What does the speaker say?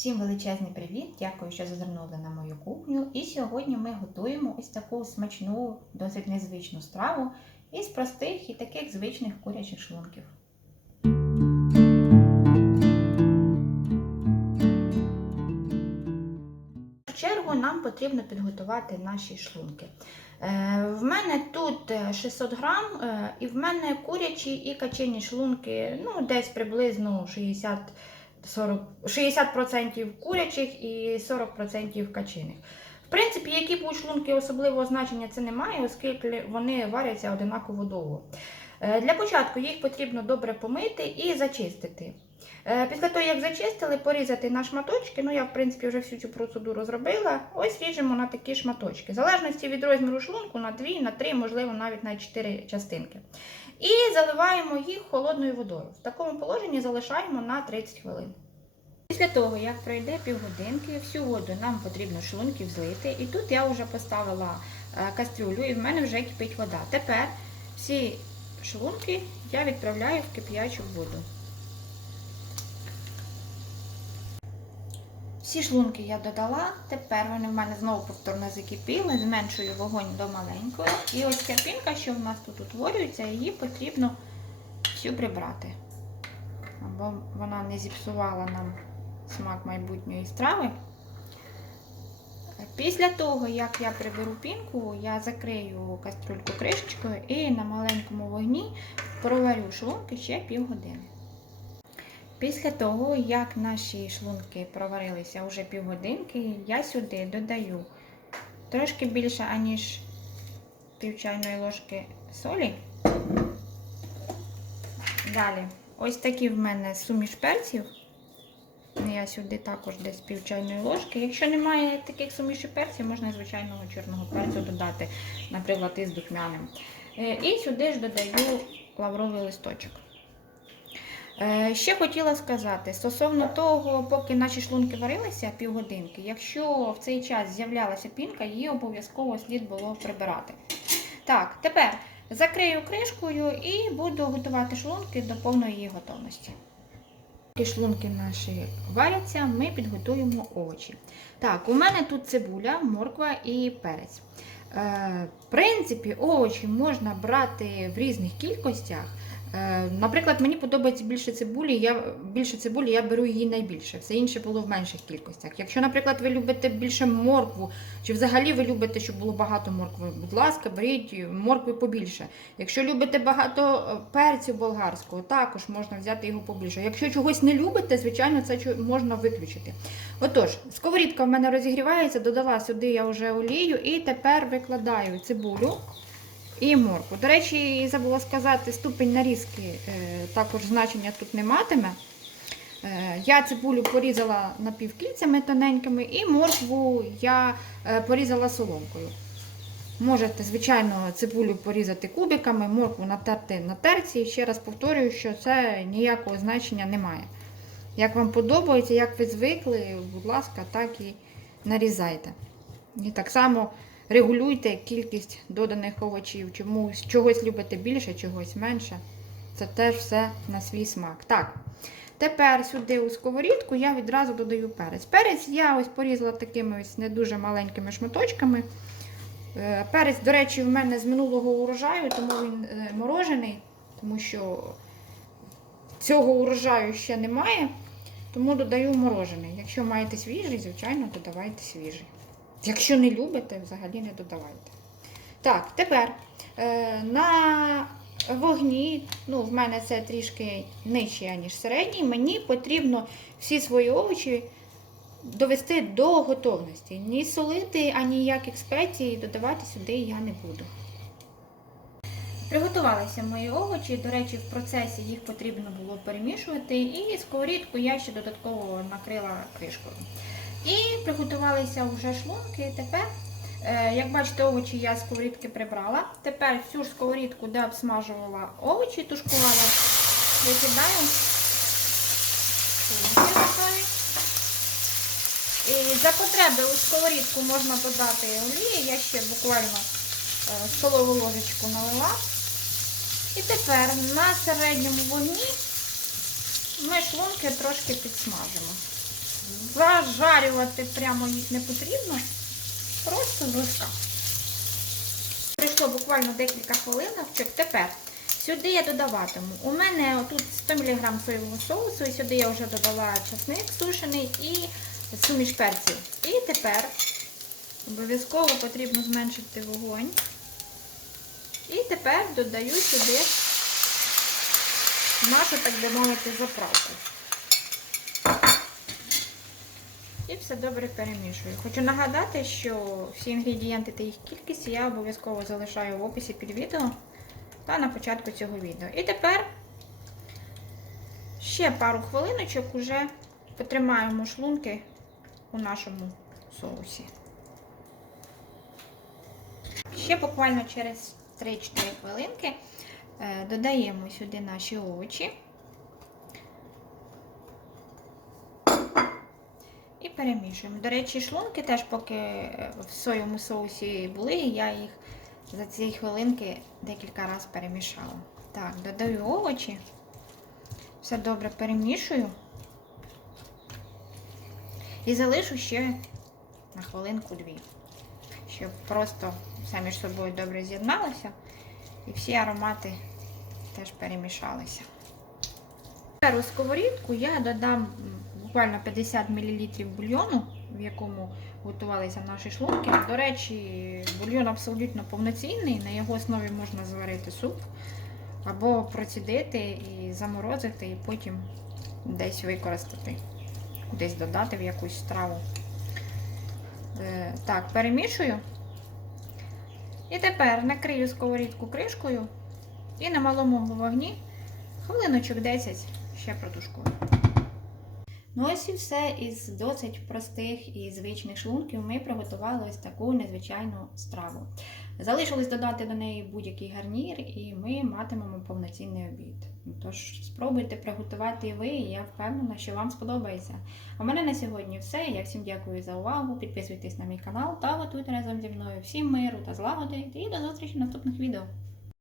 Всім величезний привіт! Дякую, що зазирнули на мою кухню. І сьогодні ми готуємо ось таку смачну, досить незвичну страву із простих і таких звичних курячих шлунків. В чергу нам потрібно підготувати наші шлунки. Е, В мене тут е, 600 грам, е, і в мене курячі і качені шлунки, ну, десь приблизно 60 40, 60% курячих і 40% качиних. В принципі, які будуть шлунки особливого значення це немає, оскільки вони варяться одинаково довго. Е, Для початку їх потрібно добре помити і зачистити. Е, Після того, як зачистили, порізати на шматочки. Ну, я, в принципі, вже всю цю процедуру зробила. Ось ріжемо на такі шматочки. В залежності від розміру шлунку на 2, на 3, можливо, навіть на 4 частинки. І заливаємо їх холодною водою. В такому положенні залишаємо на 30 хвилин. Після того, як пройде півгодинки, всю воду нам потрібно шлунків злити. І тут я вже поставила е, кастрюлю, і в мене вже кипить вода. Тепер всі шлунки я відправляю в кип'ячу воду. Всі шлунки я додала, тепер вони в мене знову повторно закипіли, зменшую вогонь до маленького. І ось ця пінка, що в нас тут утворюється, її потрібно всю прибрати. Або вона не зіпсувала нам смак майбутньої страви. Після того, як я приберу пінку, я закрию кастрюльку кришечкою і на маленькому вогні проварю шлунки ще півгодини. Після того, як наші шлунки проварилися вже півгодинки, я сюди додаю трошки більше, аніж пів чайної ложки солі. Далі, ось такі в мене суміш перців. Я сюди також десь пів чайної ложки. Якщо немає таких сумішів перців, можна звичайного чорного перцю додати, наприклад, із духмяним. Е, І сюди ж додаю лавровий листочок. Е, Ще хотіла сказати, стосовно того, поки наші шлунки варилися півгодинки, якщо в цей час з'являлася пінка, її обов'язково слід було прибирати. Так, тепер закрию кришкою і буду готувати шлунки до повної її готовності. Поки шлунки наші варяться, ми підготуємо овочі. Так, у мене тут цибуля, морква і перець. Е, в принципі, овочі можна брати в різних кількостях. Е, Наприклад, мені подобається більше цибулі, я більше цибулі я беру її найбільше, все інше було в менших кількостях. Якщо, наприклад, ви любите більше моркву, чи взагалі ви любите, щоб було багато моркви, будь ласка, беріть моркви побільше. Якщо любите багато е, перцю болгарського, також можна взяти його побільше. Якщо чогось не любите, звичайно, це можна виключити. Отож, сковорідка в мене розігрівається, додала сюди я вже олію і тепер викладаю цибулю і моркву. До речі, забула сказати, ступень нарізки е, також значення тут не матиме. Е, Я цибулю порізала напівкільцями тоненькими, і моркву я е, порізала соломкою. Можете, звичайно, цибулю порізати кубиками, моркву натерти на терці. Ще раз повторюю, що це ніякого значення не має. Як вам подобається, як ви звикли, будь ласка, так і нарізайте. І так само регулюйте кількість доданих овочів. Чомусь чогось любите більше, чогось менше. Це теж все на свій смак. Так, тепер сюди у сковорідку я відразу додаю перець. Перець я ось порізала такими ось не дуже маленькими шматочками. Е, Перець, до речі, в мене з минулого урожаю, тому він е, морожений, тому що цього урожаю ще немає, тому додаю морожений. Якщо маєте свіжий, звичайно, додавайте свіжий. Якщо не любите, взагалі не додавайте. Так, тепер е, на вогні, ну, в мене це трішки нижче, ніж середній, мені потрібно всі свої овочі довести до готовності. Ні солити, ані ніяких спецій додавати сюди я не буду. Приготувалися мої овочі. До речі, в процесі їх потрібно було перемішувати, і сковорідку я ще додатково накрила кришкою. І приготувалися вже шлунки. Тепер, е, як бачите, овочі я з сковорідки прибрала. Тепер всю ж сковорідку, де обсмажувала овочі, тушкувала, викидаю шлунки. І за потреби у сковорідку можна додати олії, я ще буквально е, столову ложечку налила. І тепер на середньому вогні ми шлунки трошки підсмажимо. Зажарювати прямо їх не потрібно. Просто злегка. Пройшло буквально декілька хвилиночок. Тепер сюди я додаватиму. У мене тут 100 мг соєвого соусу, і сюди я вже додала часник сушений і суміш перців. І тепер обов'язково потрібно зменшити вогонь. І тепер додаю сюди нашу, так би мовити, заправку. І все добре перемішую. Хочу нагадати, що всі інгредієнти та їх кількість я обов'язково залишаю в описі під відео та на початку цього відео. І тепер ще пару хвилиночок уже потримаємо шлунки у нашому соусі. Ще буквально через 3-4 хвилинки е, додаємо сюди наші овочі. Перемішуємо. До речі, шлунки теж, поки в соєвому соусі були, я їх за ці хвилинки декілька разів перемішала. Так, додаю овочі. Все добре перемішую. І залишу ще на хвилинку-дві, щоб просто все між собою добре з'єдналося і всі аромати теж перемішалися. Тепер у сковорідку я додам буквально 50 мл бульйону, в якому готувалися наші шлунки. До речі, бульйон абсолютно повноцінний, на його основі можна зварити суп або процідити і заморозити, і потім десь використати, десь додати в якусь страву. Е, Так, перемішую. І тепер накрию сковорідку кришкою і на малому вогні хвилиночок 10 ще протушкую. Ну ось і все із досить простих і звичних шлунків ми приготували ось таку незвичайну страву. Залишилось додати до неї будь-який гарнір, і ми матимемо повноцінний обід. Тож спробуйте приготувати і ви, і я впевнена, що вам сподобається. У мене на сьогодні все. Я всім дякую за увагу. Підписуйтесь на мій канал та готуйте разом зі мною всім миру та злагоди. І до зустрічі в наступних відео.